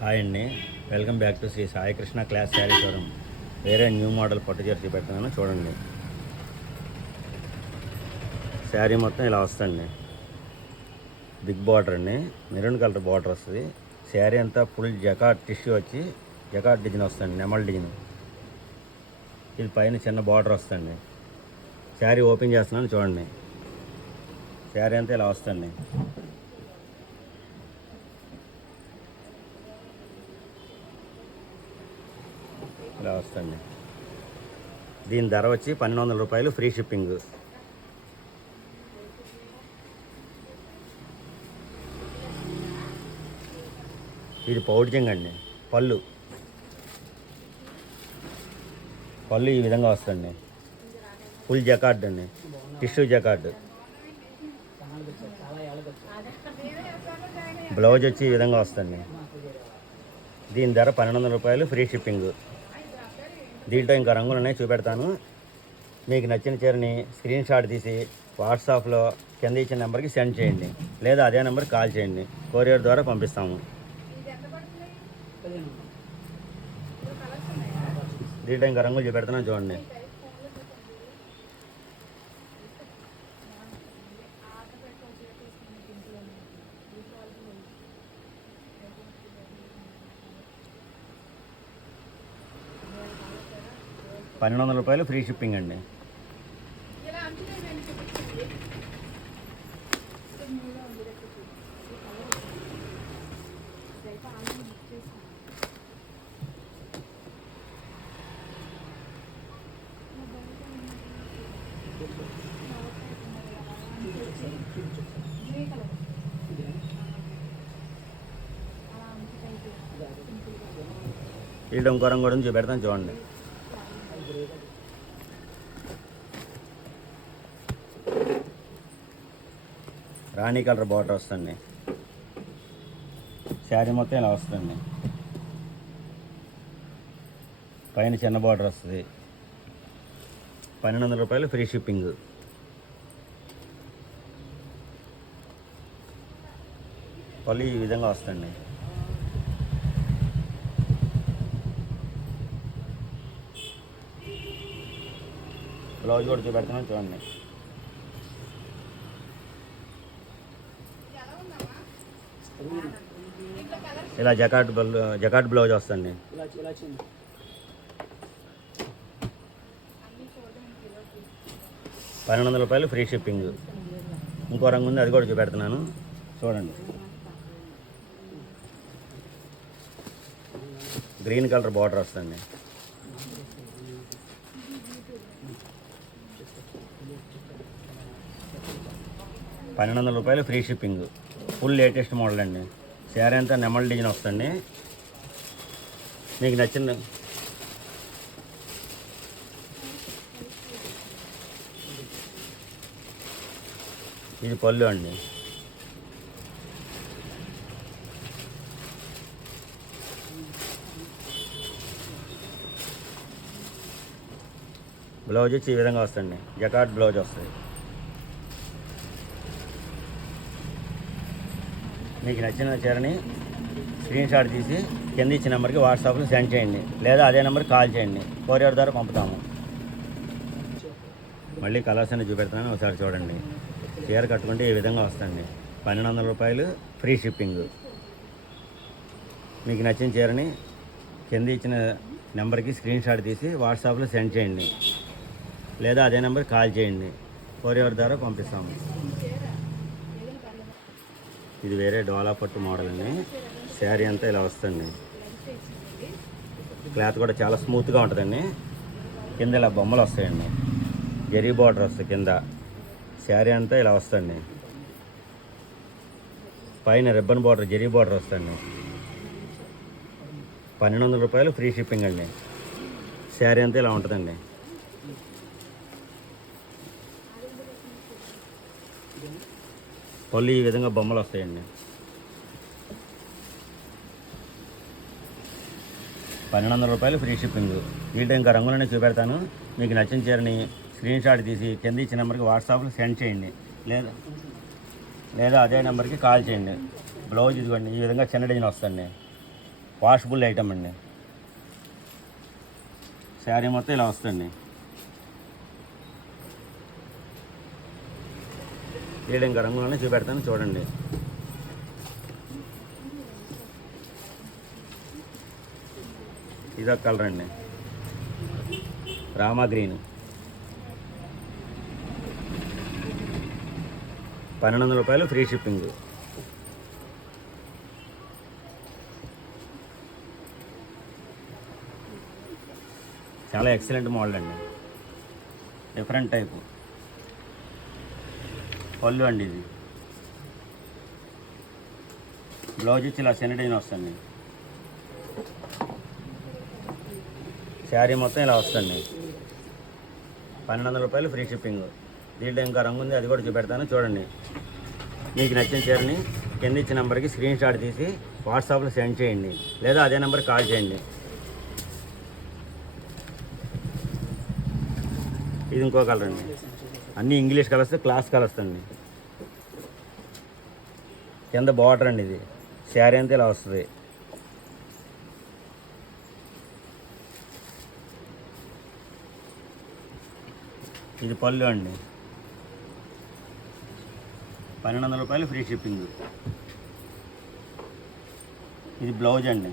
Hi అండి, welcome back to Shri Saikrishna class sari showroom. వేరే new model పట్టు చీర చూపెడుతున్నాను చూడండి. శారీ మొత్తం ఇలా వస్తుంది. బిగ్ బార్డర్ అండి, మెరూన్ కలర్ బార్డర్ వస్తుంది. శారీ అంతా ఫుల్ జకాట్ టిష్యూ వచ్చి జకాట్ డిజైన్ వస్తుంది, నెమల్ డిజైన్. ఇది పైన చిన్న బార్డర్ వస్తుంది. శారీ ఓపెన్ చేస్తున్నాను చూడండి. శారీ అంతా ఇలా వస్తుంది. ఇలా వస్తుంది. దీని ధర వచ్చి 1200 రూపాయలు, ఫ్రీ షిప్పింగ్. ఇది పౌడ్జింగ్ అండి. పళ్ళు ఈ విధంగా వస్తుంది. ఫుల్ జకార్డ్ అండి, టిష్యూ జకార్డ్. బ్లౌజ్ వచ్చి ఈ విధంగా వస్తుంది. దీని ధర 1200 రూపాయలు, ఫ్రీ షిప్పింగ్. దీంట్లో ఇంకా రంగులు ఉన్నాయి, చూపెడతాను. మీకు నచ్చిన చీరని స్క్రీన్ షాట్ తీసి వాట్సాప్లో కింద ఇచ్చిన నెంబర్కి సెండ్ చేయండి, లేదా అదే నెంబర్కి కాల్ చేయండి. కొరియర్ ద్వారా పంపిస్తాము. దీంట్లో ఇంకా రంగులు చూపెడుతున్నాను చూడండి. ₹1200 ఫ్రీ షిప్పింగ్ అండి. వీళ్ళు ఇంకో రంగు కూడా చూపెడతాను చూడండి. రాణి కలర్ బార్డర్ వస్తుంది. శారీ మొత్తం ఇలా వస్తుంది. పైన చిన్న బార్డర్ వస్తుంది. ₹1200 ఫ్రీ షిప్పింగ్. పళ్ళు ఈ విధంగా వస్తుంది. బ్లౌజ్ కూడా చూపెడుతున్నాను చూడండి. ఇలా జకాట్ బ్లౌజ్ వస్తుంది. ₹1200 ఫ్రీ షిప్పింగ్. ఇంకో రంగు ఉంది, అది కూడా చూపెడుతున్నాను చూడండి. గ్రీన్ కలర్ బార్డర్ వస్తుంది. ₹1200 free shipping. Full latest model అండి. శారీ అంతా నెమల్ డిజైన్ వస్తుంది. మీకు నచ్చిన ఇది పళ్ళు అండి. బ్లౌజ్ వచ్చి ఈ విధంగా వస్తుంది. జకాట్ బ్లౌజ్ వస్తుంది. మీకు నచ్చిన చీరని స్క్రీన్ షాట్ తీసి కింద ఇచ్చిన నెంబర్కి వాట్సాప్లో సెండ్ చేయండి, లేదా అదే నెంబర్కి కాల్ చేయండి. కొరియర్ ద్వారా పంపుతాము. మళ్ళీ కలర్స్ అన్ని చూపెడతాను, ఒకసారి చూడండి. చీర కట్టుకుంటే ఈ విధంగా వస్తుంది. ₹1200 ఫ్రీ షిప్పింగ్. మీకు నచ్చిన చీరని కింద ఇచ్చిన నెంబర్కి స్క్రీన్ షాట్ తీసి వాట్సాప్లో సెండ్ చేయండి, లేదా అదే నెంబర్కి కాల్ చేయండి. కొరియర్ ద్వారా పంపిస్తాము. ఇది వేరే డోలా పట్టు మోడల్ అండి. శారీ అంతా ఇలా వస్తుంది. క్లాత్ కూడా చాలా స్మూత్గా ఉంటుందండి. కింద ఇలా బొమ్మలు వస్తాయండి, జరీ బార్డర్ వస్తుంది కింద. శారీ అంతా ఇలా వస్తుంది. పైన రిబ్బన్ బార్డర్, జరీ బార్డర్ వస్తుంది. ₹1200 ఫ్రీ షిప్పింగ్ అండి. శారీ అంతా ఇలా ఉంటుందండి. పళ్ళు ఈ విధంగా బొమ్మలు వస్తాయండి. ₹1200 ఫ్రీ షిప్పింగ్. వీటిలో ఇంకా రంగులనే చూపెడతాను. మీకు నచ్చిన చీరని స్క్రీన్ షాట్ తీసి కింద ఇచ్చిన నెంబర్కి వాట్సాప్లో సెండ్ చేయండి, లేదా అదే నెంబర్కి కాల్ చేయండి. బ్లౌజ్ ఇదిగోండి, ఈ విధంగా చిన్న డిజైన్ వస్తుంది. వాషబుల్ ఐటమ్ అండి. శారీ మొత్తం ఇలా వస్తుంది. వీడియో ఇంకా రంగులోనే చూపెడతాను చూడండి. ఇదొక కలర్ అండి, రామా గ్రీన్. 1200 రూపాయలు ఫ్రీ షిప్పింగ్. చాలా ఎక్సలెంట్ మోడల్ అండి, డిఫరెంట్ టైపు. పళ్ళు అండి ఇది. బ్లౌజ్ ఇచ్చి ఇలా సెన్ డిజైన్ వస్తుంది. శారీ మొత్తం ఇలా వస్తుంది. 1200 రూపాయలు ఫ్రీ షిప్పింగ్. దీంట్లో ఇంకా రంగు ఉంది, అది కూడా చూపెడతాను చూడండి. మీకు నచ్చిన చీరని కింద ఇచ్చిన నెంబర్కి స్క్రీన్ షాట్ తీసి వాట్సాప్లో సెండ్ చేయండి, లేదా అదే నెంబర్ కాల్ చేయండి. ఇది ఇంకో కలర్ అండి, అన్నీ ఇంగ్లీష్ కలర్స్, క్లాస్ కలర్స్ అండి. కింద బార్డర్ అండి ఇది. శారీ అంతా ఇలా వస్తుంది. ఇది పళ్ళు అండి, 1200 రూపాయలు ఫ్రీ షిప్పింగ్. ఇది బ్లౌజ్ అండి.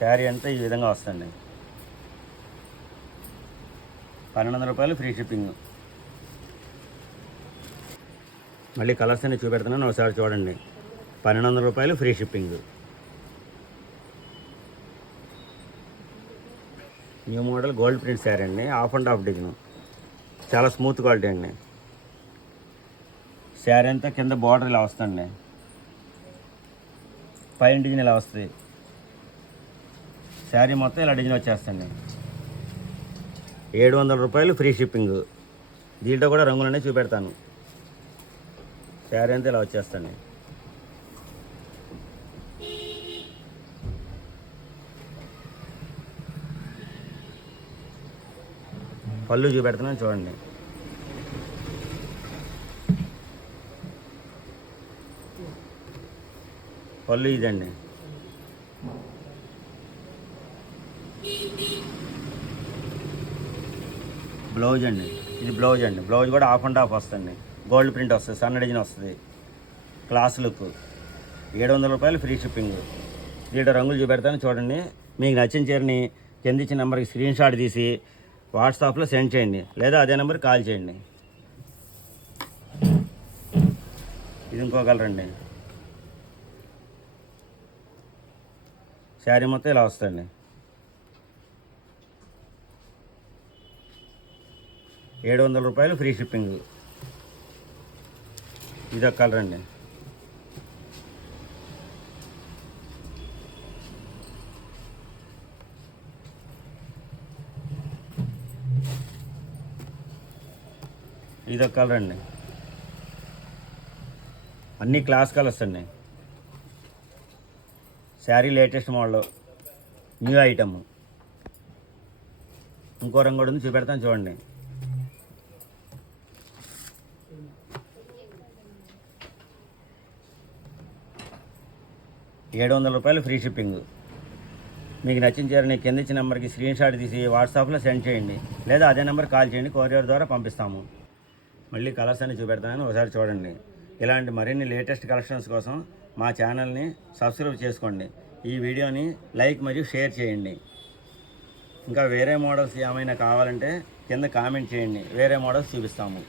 శారీ అంతా ఈ విధంగా వస్తుంది. 1200 రూపాయలు ఫ్రీ షిప్పింగ్. మళ్ళీ కలర్స్ అన్ని చూపెడుతున్నాను, ఒకసారి చూడండి. 1200 రూపాయలు free shipping. New model gold print sari అండి, హాఫ్ అండ్ హాఫ్ డిజైన్. చాలా స్మూత్ క్వాలిటీ అండి. శారీ అంతా కింద బార్డర్ ఇలా వస్తుంది, పైన డిజైన్ ఇలా వస్తుంది. శారీ మొత్తం ఇలా డిజైన్ వచ్చేస్తుంది. 700 రూపాయలు ఫ్రీ షిప్పింగ్. దీంట్లో కూడా రంగులనే చూపెడతాను. శారీ అంతా ఇలా వచ్చేస్తుంది. పళ్ళు చూపెడుతున్నాను చూడండి. పళ్ళు ఇదండి. బ్లౌజ్ అండి, ఇది బ్లౌజ్ అండి. బ్లౌజ్ కూడా హాఫ్ అండ్ హాఫ్ వస్తుంది, గోల్డ్ ప్రింట్ వస్తుంది, సన్న డిజైన్ వస్తుంది, క్లాస్ లుక్. 700 రూపాయలు ఫ్రీ షిప్పింగ్. దీంట్లో రంగులు చూపెడతాను చూడండి. మీకు నచ్చిన చీరని కింద ఇచ్చిన నెంబర్కి స్క్రీన్ షాట్ తీసి వాట్సాప్లో సెండ్ చేయండి, లేదా అదే నెంబర్కి కాల్ చేయండి. ఇది ఇంకో కలర్ అండి. శారీ మొత్తం ఇలా వస్తుంది. 700 రూపాయలు ఫ్రీ షిప్పింగ్. ఇదొక కలర్ అండి. ఇదొక కలర్ అండి. అన్నీ క్లాస్ కలర్స్ అండి. Sari latest model, new item. ఇంకో రంగు కూడా ఉంది, చూపెడతాను చూడండి. ₹700 ఫ్రీ షిప్పింగ్. మీకు నచ్చిన చీరని కింద ఇచ్చిన నెంబర్కి స్క్రీన్ షాట్ తీసి వాట్సాప్లో సెండ్ చేయండి, లేదా అదే నెంబర్ కాల్ చేయండి, కొరియర్ ద్వారా పంపిస్తాము. మళ్ళీ కలర్స్ అన్ని చూపెడతాను, ఒకసారి చూడండి. ఇలాంటి మరిన్ని లేటెస్ట్ కలెక్షన్స్ కోసం మా ఛానల్ని సబ్స్క్రైబ్ చేసుకోండి. ఈ వీడియోని లైక్ మరియు షేర్ చేయండి. ఇంకా వేరే మోడల్స్ ఏమైనా కావాలంటే కింద కామెంట్ చేయండి, వేరే మోడల్స్ చూపిస్తాము.